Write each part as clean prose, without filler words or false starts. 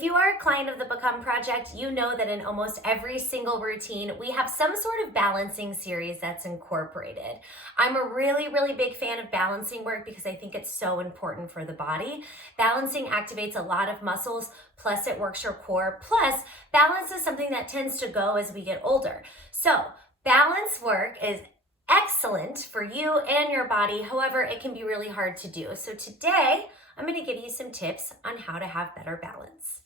If you are a client of the Become Project, you know that in almost every single routine, we have some sort of balancing series that's incorporated. I'm a really big fan of balancing work because I think it's so important for the body. Balancing activates a lot of muscles, plus it works your core, plus balance is something that tends to go as we get older. So balance work is excellent for you and your body. However, it can be really hard to do. So today, I'm going to give you some tips on how to have better balance.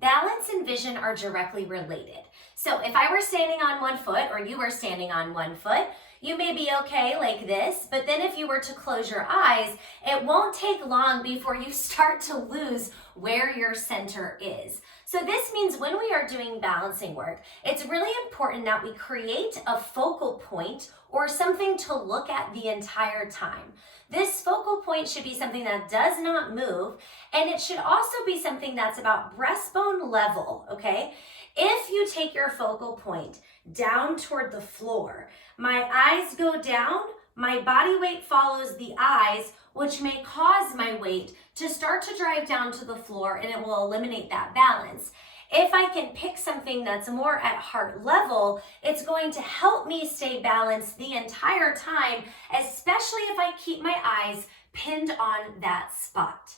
Balance and vision are directly related. So if I were standing on one foot or you were standing on one foot, you may be okay like this, but then if you were to close your eyes, it won't take long before you start to lose where your center is. So this means when we are doing balancing work, it's really important that we create a focal point or something to look at the entire time. This focal point should be something that does not move, and it should also be something that's about breastbone level, okay? If you take your focal point down toward the floor, my eyes go down, my body weight follows the eyes, which may cause my weight to start to drive down to the floor, and it will eliminate that balance. If I can pick something that's more at heart level, it's going to help me stay balanced the entire time, especially if I keep my eyes pinned on that spot.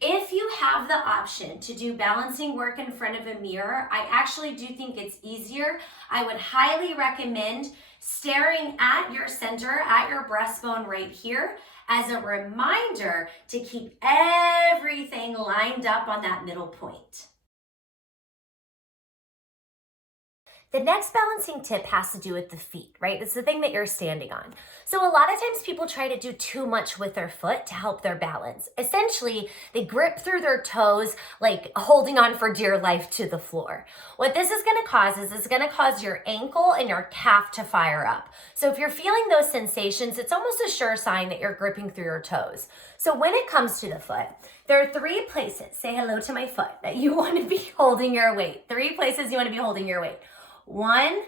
If you have the option to do balancing work in front of a mirror, I actually do think it's easier. I would highly recommend staring at your center, at your breastbone right here, as a reminder to keep everything lined up on that middle point. The next balancing tip has to do with the feet, right? It's the thing that you're standing on. So a lot of times people try to do too much with their foot to help their balance. Essentially, they grip through their toes, like holding on for dear life to the floor. What this is gonna cause is it's gonna cause your ankle and your calf to fire up. So if you're feeling those sensations, it's almost a sure sign that you're gripping through your toes. So when it comes to the foot, there are 3 places, say hello to my foot, that you wanna be holding your weight. 3 places you wanna be holding your weight. 1,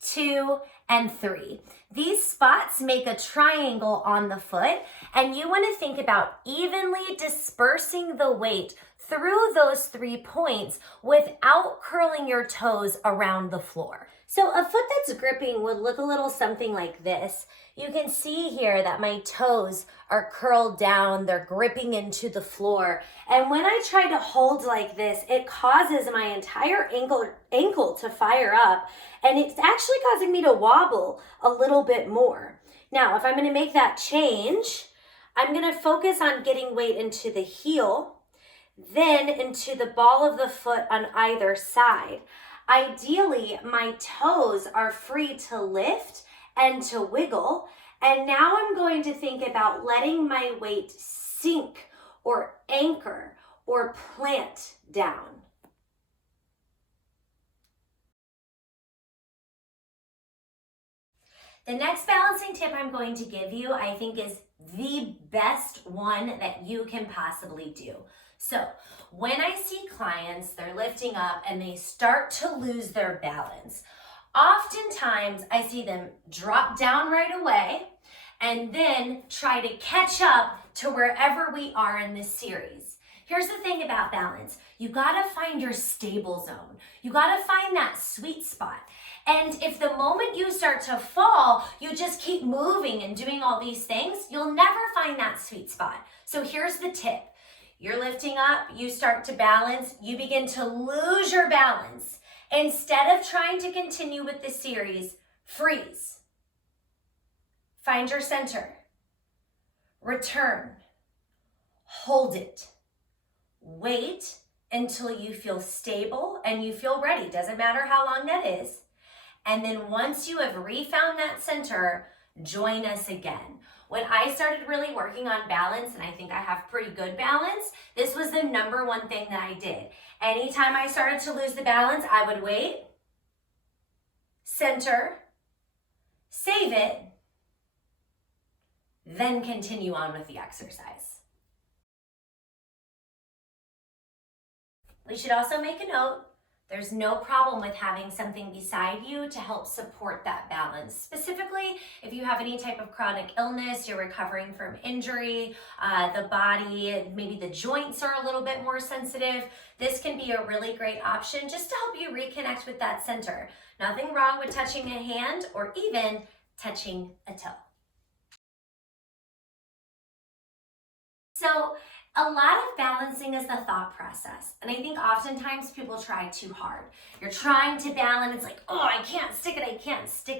2, and 3. These spots make a triangle on the foot, and you want to think about evenly dispersing the weight through those 3 points without curling your toes around the floor. So a foot that's gripping would look a little something like this. You can see here that my toes are curled down, they're gripping into the floor. And when I try to hold like this, it causes my entire ankle to fire up, and it's actually causing me to wobble a little bit more. Now, if I'm gonna make that change, I'm gonna focus on getting weight into the heel, then into the ball of the foot on either side. Ideally, my toes are free to lift and to wiggle. And now I'm going to think about letting my weight sink or anchor or plant down. The next balancing tip I'm going to give you, I think, is the best one that you can possibly do. So when I see clients, they're lifting up and they start to lose their balance. Oftentimes I see them drop down right away and then try to catch up to wherever we are in this series. Here's the thing about balance. You gotta find your stable zone. You gotta find that sweet spot. And if the moment you start to fall, you just keep moving and doing all these things, you'll never find that sweet spot. So here's the tip. You're lifting up, you start to balance, you begin to lose your balance. Instead of trying to continue with the series, freeze. Find your center. Return. Hold it. Wait until you feel stable and you feel ready. Doesn't matter how long that is. And then once you have refound that center, join us again. When I started really working on balance, and I think I have pretty good balance, this was the #1 thing that I did. Anytime I started to lose the balance, I would wait, center, save it, then continue on with the exercise. We should also make a note There's no problem with having something beside you to help support that balance. Specifically, if you have any type of chronic illness, you're recovering from injury, the body, maybe the joints are a little bit more sensitive, this can be a really great option just to help you reconnect with that center. Nothing wrong with touching a hand or even touching a toe. So a lot of balancing is the thought process. And I think oftentimes people try too hard. You're trying to balance, it's like, oh, I can't stick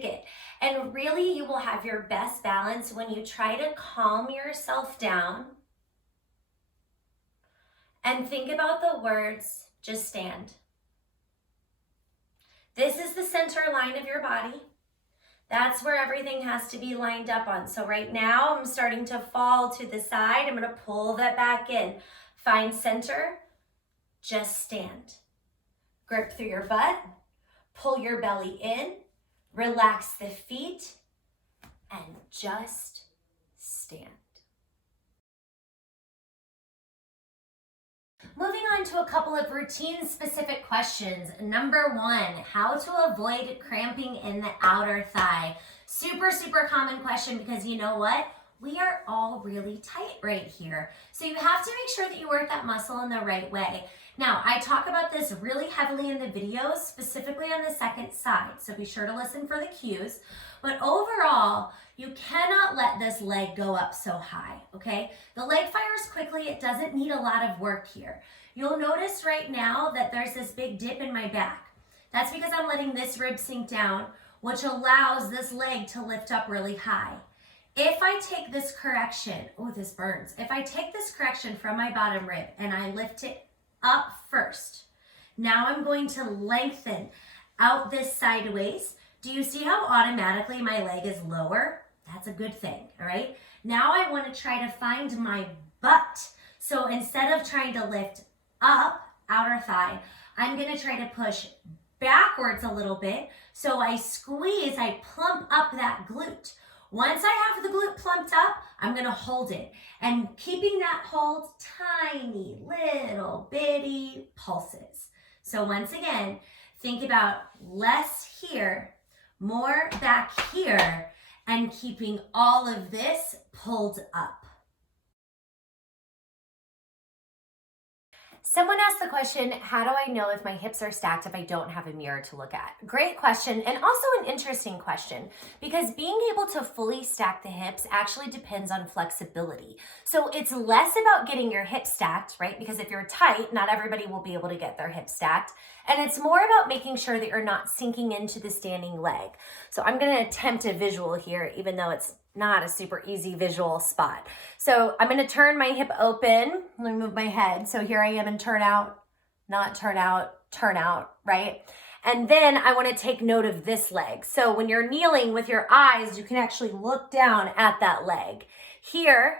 it. And really you will have your best balance when you try to calm yourself down and think about the words, just stand. This is the center line of your body. That's where everything has to be lined up on. So right now I'm starting to fall to the side. I'm gonna pull that back in. Find center, just stand. Grip through your butt, pull your belly in, relax the feet, and just stand. Moving on to a couple of routine-specific questions. Number 1, how to avoid cramping in the outer thigh. Super common question because you know what? We are all really tight right here. So you have to make sure that you work that muscle in the right way. Now, I talk about this really heavily in the videos, specifically on the second side. So be sure to listen for the cues. But overall, you cannot let this leg go up so high, okay? The leg fires quickly. It doesn't need a lot of work here. You'll notice right now that there's this big dip in my back. That's because I'm letting this rib sink down, which allows this leg to lift up really high. If I take this correction, oh, this burns. If I take this correction from my bottom rib and I lift it up first, now I'm going to lengthen out this sideways. Do you see how automatically my leg is lower? That's a good thing, all right? Now I want to try to find my butt. So instead of trying to lift up, outer thigh, I'm going to try to push backwards a little bit. So I squeeze, I plump up that glute. Once I have the glute plumped up, I'm going to hold it. And keeping that hold, tiny little bitty pulses. So once again, think about less here, more back here, and keeping all of this pulled up. Someone asked the question, how do I know if my hips are stacked if I don't have a mirror to look at? Great question, and also an interesting question, because being able to fully stack the hips actually depends on flexibility. So it's less about getting your hips stacked, right? Because if you're tight, not everybody will be able to get their hips stacked. And it's more about making sure that you're not sinking into the standing leg. So I'm gonna attempt a visual here, even though it's not a super easy visual spot. So I'm going to turn my hip open. Let me move my head. So here I am in turn out, not turn out, turn out, right? And then I want to take note of this leg. So when you're kneeling with your eyes, you can actually look down at that leg. Here,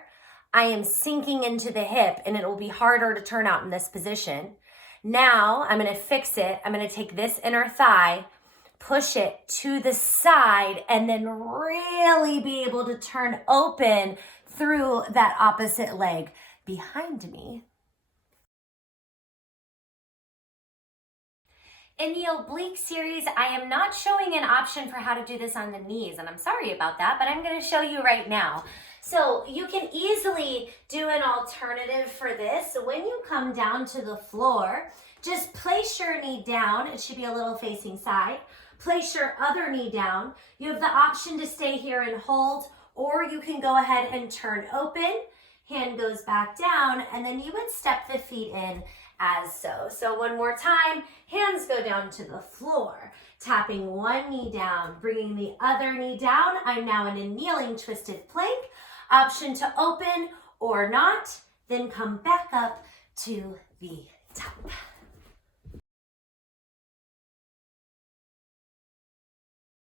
I am sinking into the hip and it will be harder to turn out in this position. Now I'm going to fix it. I'm going to take this inner thigh, push it to the side, and then really be able to turn open through that opposite leg behind me. In the oblique series, I am not showing an option for how to do this on the knees, and I'm sorry about that, but I'm going to show you right now. So you can easily do an alternative for this. So when you come down to the floor, just place your knee down. It should be a little facing side. Place your other knee down. You have the option to stay here and hold, or you can go ahead and turn open. Hand goes back down, and then you would step the feet in as so. So one more time, hands go down to the floor, tapping one knee down, bringing the other knee down. I'm now in a kneeling twisted plank. Option to open or not, then come back up to the top.